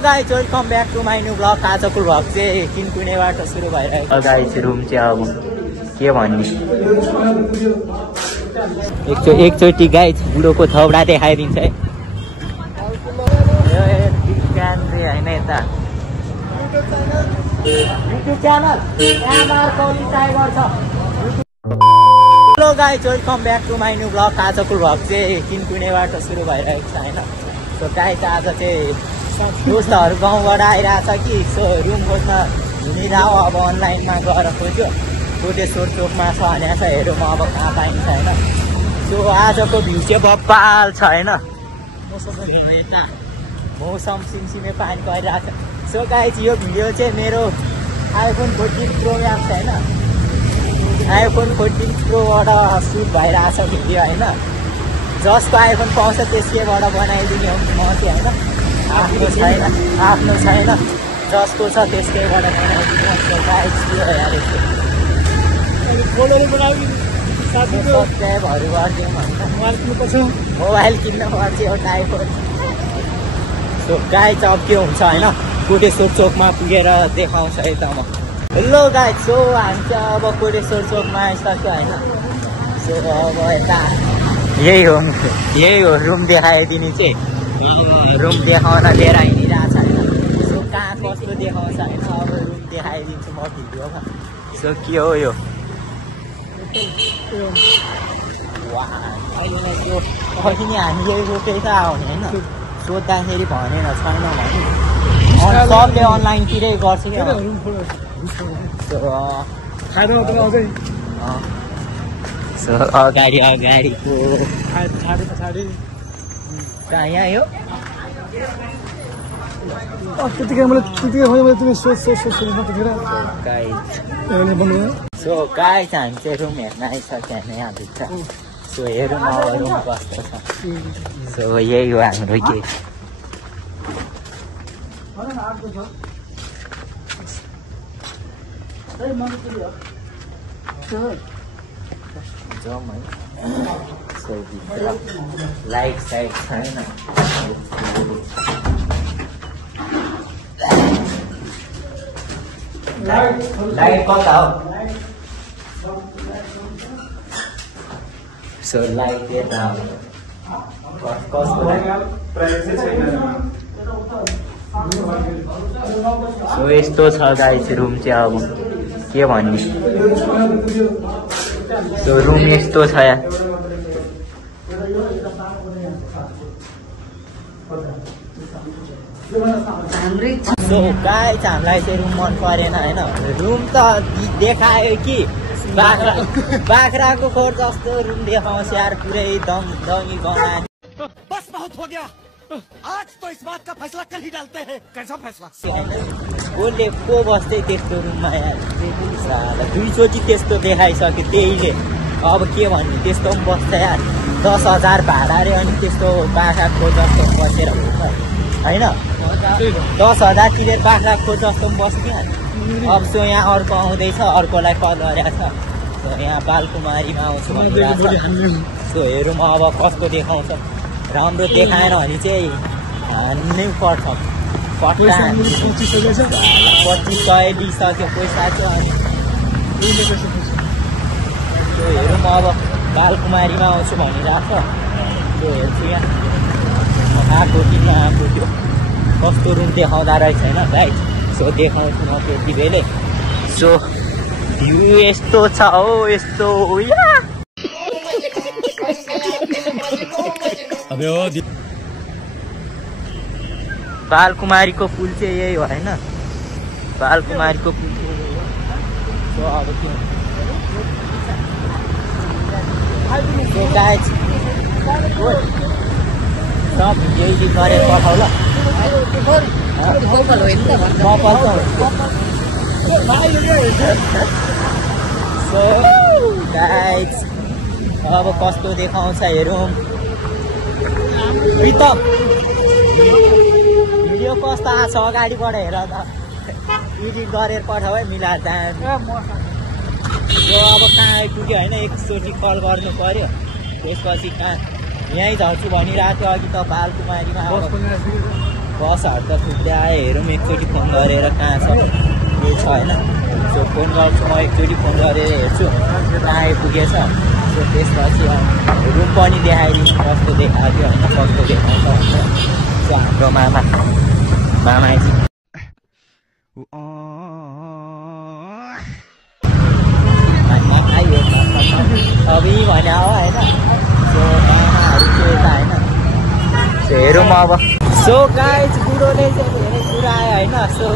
Guys welcome back to my new blog. आजको vlog चाहिँ किनकुनेबाट सुरु भइरहेको गाइज। रुम चाहिँ अब के भन्ने एकचोटि गाइज बुढोको थौडा देखाइदिन्छ है। होइन यता YouTube channel hello guys welcome back to my new blog. आजको भ्लग चाहिँ किनकुनेबाट सुरु भइरहेको छ होइन। सो गाइज आज चाहिँ दोस्तहरू गाउँबाट आइरहेछ कि सो रुम खोज्न हिँडिरहेको। अब अनलाइनमा गएर खोज्यो कोटेश्वर चोकमा छ भने छ। हेरौँ अब कहाँ पाइन्छ होइन। सो आजको भ्यू चाहिँ बब्बाल छ होइन। यता मौसम सिमसिमे पानी परिरहेको छ। सो गाइज यो भिडियो चाहिँ मेरो आइफोन 14 प्रो म्याक्स होइन। आइफोन 14 प्रोबाट सुट भइरहेछ भिडियो होइन। जसको आइफोन पाउँछ त्यसकैबाट बनाइदिने हो म चाहिँ होइन। आफ्नो छैन जसको छ त्यसकैबाट बनाइदिने। सब्सक्राइबहरू गरिदिउँ होइन। मोबाइल किन्न पर्छ एउटा आइफोन। सो गाइज अब के हुन्छ होइन कोटेश्वर चोकमा पुगेर देखाउँछ है त म। हेलो गाइज सो हामी चाहिँ अब कोटेश्वर चोकमा आइसक्यो होइन। सो अब यता यही हो रुम देखाइदिने चाहिँ। रुम देखाउन लिएर हिँडिरहेछ होइन। सो कहाँ कस्तो देखाउँछ होइन। अब रुम देखाइदिन्छु म भिडियोमा। सो के हो यो अघि नि हामीले रोकेको आउने होइन। सोद्धाखेरि भनेन छैन भने सबले अनलाइनतिरै गर्छ क्या। सो अगाडिको कहाँ यहाँ हो सो गाइज हामी चाहिँ रुम हेर्न आइसक्यो होइन यहाँभित्र। सो हेरौँ अब रुम कस्तो छ। सो यही हो हाम्रो गेट। जाउँ है। सो भित्र लाइट साइट छैन। लाइट कता हो। सो लाइट यता कस्तो सो यस्तो छ गाइस रुम चाहिँ। अब के भन्ने सो रुम यस्तो छ यार। सो गाइस हामीलाई चाहिँ रुम मन परेन होइन। रुम त देखायो कि बाख्राको खोर जस्तो रुम देखाउँछ यार। पुरै दङ्गी गाउँमा। बस बहुत हो गया, आज तो इस बात का फैसला कल ही डालते हैं। कैसा फैसला? को बस्दै त्यस्तो रुममा यार। दुईचोटि त्यस्तो देखाइसक्यो त्यहीले। अब के भन्ने त्यस्तो पनि बस्छ यार। 10,000 भाडा अरे अनि त्यस्तो बाख्राको जस्तो बसेर होइन। 10,000 तिरेर बाख्राको जस्तो पनि बस्ने। अब सो यहाँ अर्को आउँदैछ अर्कोलाई कल गरेको छ। सो यहाँ बालकुमारीमा आउँछु भनिरहेको छ। सो हेरौँ अब कस्तो देखाउँछ। राम्रो देखाएन भने चाहिँ हान्नै पर्छ। 25,000 लिइसक्यो पैसा चाहिँ। त्यो हेरौँ अब बालकुमारीमा आउँछु भनिरहेको छ। त्यो हेर्छु यहाँ आएको कि नआएको त्यो कस्तो रुम देखाउँदा रहेछ होइन गाइस। सो देखाउँछु म त्यति बेलै। सो भ्यू यस्तो छ हो यस्तो। बालकुमारीको पुल चाहिँ यही हो होइन। बालकुमारीको पुल चाहिँ यही हो। सो अब के सो गाइस सब भिडियो गरेर पठाउ ल। सो गाइस अब कस्तो देखाउँछ हेरौँ। प्रितम भिडियो कस्तो आएको छ अगाडिबाट हेर त। एडिट गरेर पठाऊ है मिलाएर दाम। अब कहाँ आइपुग्यो होइन। एकचोटि कल गर्नु पर्यो त्यसपछि कहाँ यहीँ झर्छु भनिरहेको थियो अघि त बालकुमारीमा। बसहरू त थुप्रै आयो हेरौँ एकचोटि फोन गरेर कहाँ छ के छ होइन सो फोन गर्छु म एकचोटि फोन गरेर हेर्छु कहाँ आइपुगेछ सो त्यसपछि रुम पनि देखाइदिन्छु कस्तो देखाएको थियो होइन कस्तो देखाउँछ भनेर सो हाम्रो मामाजी आइयो अभी भने हो होइन सो मामाहरू चाहिँ यता होइन सो हेरौँ अब सो गाइज बुढोले चाहिँ धेरै कुरा आयो होइन सो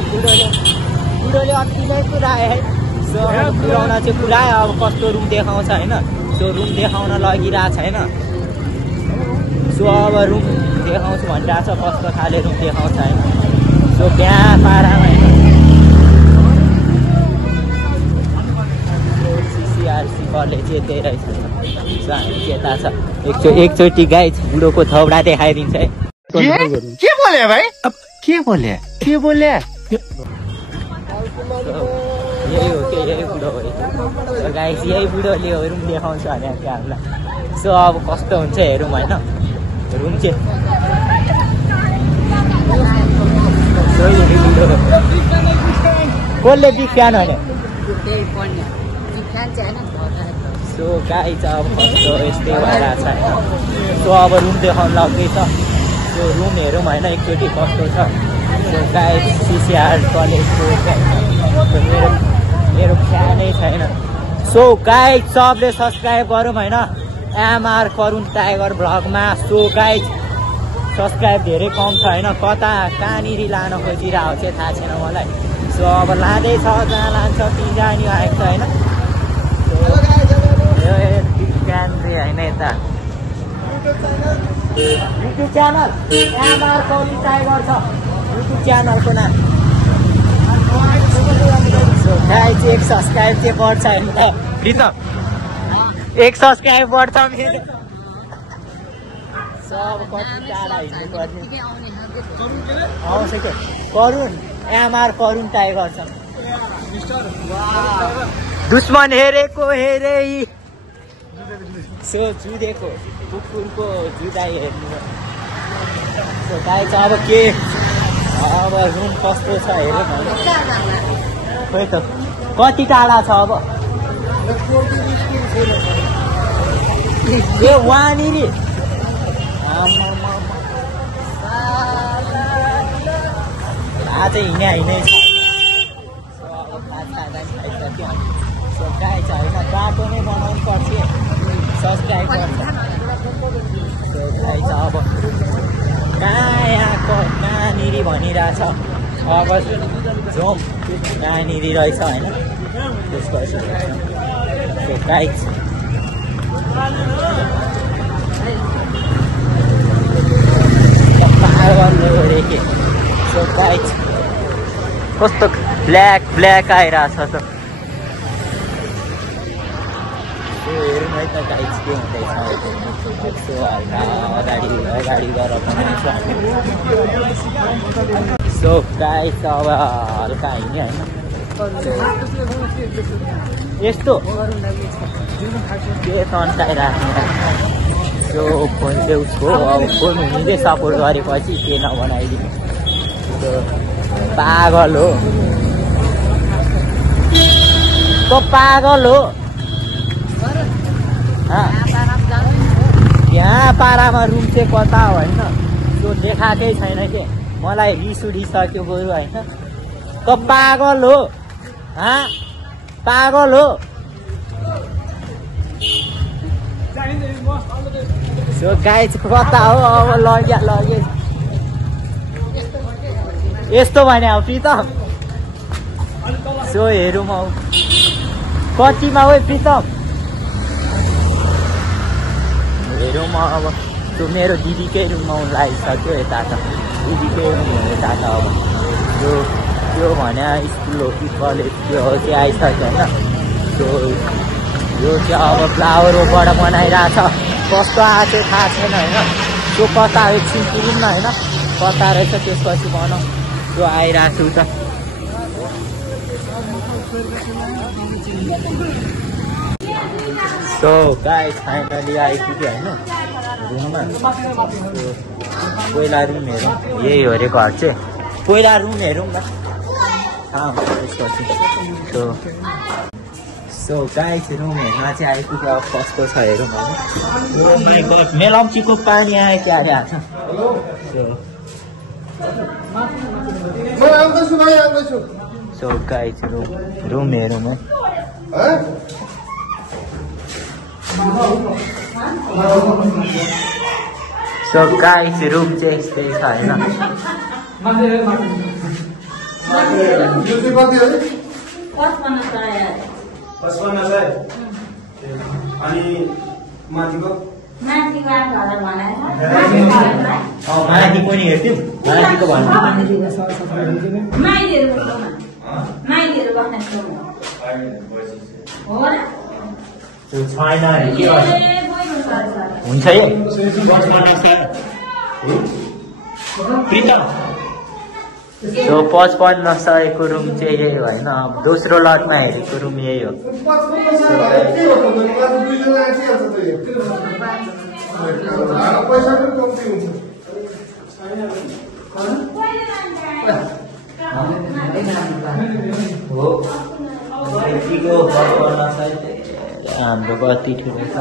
बुढोले अति नै कुरा आयो है सो पुऱ्याउन चाहिँ कुरा आयो अब कस्तो रुम देखाउँछ होइन सो रुम देखाउन लगिरहेको छ होइन सो अब रुम देखाउँछु भनिरहेको छ कस्तो खाले रुम देखाउँछ होइन सो बिहा पारामा होइन सिसिआरसी कलेज चाहिँ त्यही रहेछ सो हामी चाहिँ यता छ एकचोटि गाइज बुढोको थौडा देखाइदिन्छ है क्या बोले भाई अब क्या बोले यही हो कि यही बुढो हो गाइस यही बुढोले रुम देखाउँछ भने हामीलाई सो अब कस्तो हुन्छ हेरौँ होइन रुम चाहिँ कसले विज्ञान भने सो गाइस अब कस्तो यस्तै भइरहेको छ होइन सो अब रुम देखाउनु लाग्दैछ त्यो रुम हेरौँ होइन एकचोटि कस्तो छ सो गाइस सिसिआर कलेजको मेरो फ्यानै छैन सो गाइस सबले सब्सक्राइब गरौँ होइन एमआर करुण टाइगर भ्लगमा सो गाइस सब्सक्राइब धेरै कम छ होइन कता कहाँनिर लान खोजिरहेको चाहिँ थाहा छैन मलाई सो अब लाँदैछ जहाँ लान्छ त्यहाँ नि आएको छ होइन विज्ञान रे होइन यता युट्युब च्यानल एमआर करुण टाइगर छ युट्युब च्यानलको नाम सो गाइस एक सब्सक्राइब चाहिँ बढ्छ होइन प्रितम एक सब्सक्राइब बढ्छ मेरो सब कति टाढा हिँड्नु पर्ने आउँछ के करुण एमआर करुण टाइगर छ दुश्मन हेरेको हेरे सो जुदेको कुकुरको जुदाई हेर्नु सो गाइस अब के अब रुम कस्तो छ हेरौँ खोइ त कति टाढा छ अब ए वहाँनिर आज हिँडै छ सो अब भात खाँदा नि खाइसक्यो सो गाइस होइन बाटो नै बनाउनु पर्छ सब्सक्राइब गर्छ सो गाइस अब कहाँ यहाँको कहाँनिर भनिरहेछ अब जाउँ कहाँनिर रहेछ होइन त्यसपछि सो गाइस पागल सो गाइस कस्तो ब्ल्याक आइरहेछ त हेरौँ है त गाइस के हुँदैछ सो हल्का अगाडि गएर बनाउँछ सो गाइस अब हल्का हिँड्यो होइन यस्तो के तन्साइराख्ने सो फोन चाहिँ उसको अब फोन हुने सपोर्ट गरेपछि के नबनाइदिने पागल हो तो पागल हो यहाँ पारामा रुम चाहिँ कता हो होइन त्यो देखाएकै छैन के मलाई रिस उठिसक्यो बरु होइन त पागल हो पागल हो सो गाइस कता हो अब लग्यो यस्तो भने अब प्रितम सो हेरौँ अब कतिमा हो प्रितम हेरौँ म अब त्यो मेरो दिदीकै रुममा लागिसक्यो यता त दिदीकै रुम हो यता त अब त्यो भने स्कुल हो कि कलेज त्यो हो कि आइसक्यो होइन त्यो यो चाहिँ अब फ्लावरबाट बनाइरहेछ कस्तो आएको थाहा छैन होइन त्यो कता एकछिन पुगौँ न होइन कता रहेछ त्यसपछि बनाऊ त्यो आइरहेको छु त सो गाइस फाइनली आइपुग्यो होइन रुममा पहिला रुम हेरौँ यही हो अरे घर चाहिँ पहिला रुम हेरौँ न त्यसपछि सो गाइस रुम हेर्न चाहिँ आइपुग्यो अब कस्तो छ हेरौँ होइन मेलम्चीको पानी आयो क्या सो गाइस रुम हेरौँ है सो गाइस रुम चाहिँ यस्तै छ होइन माथि पनि हेर्थ्यौँ माथिको भन्नु छैन के हुन्छ यो त्यो 5500 रुम चाहिँ यही हो होइन दोस्रो लटमा हेरेको रुम यही हो हाम्रो कति ठुलो छ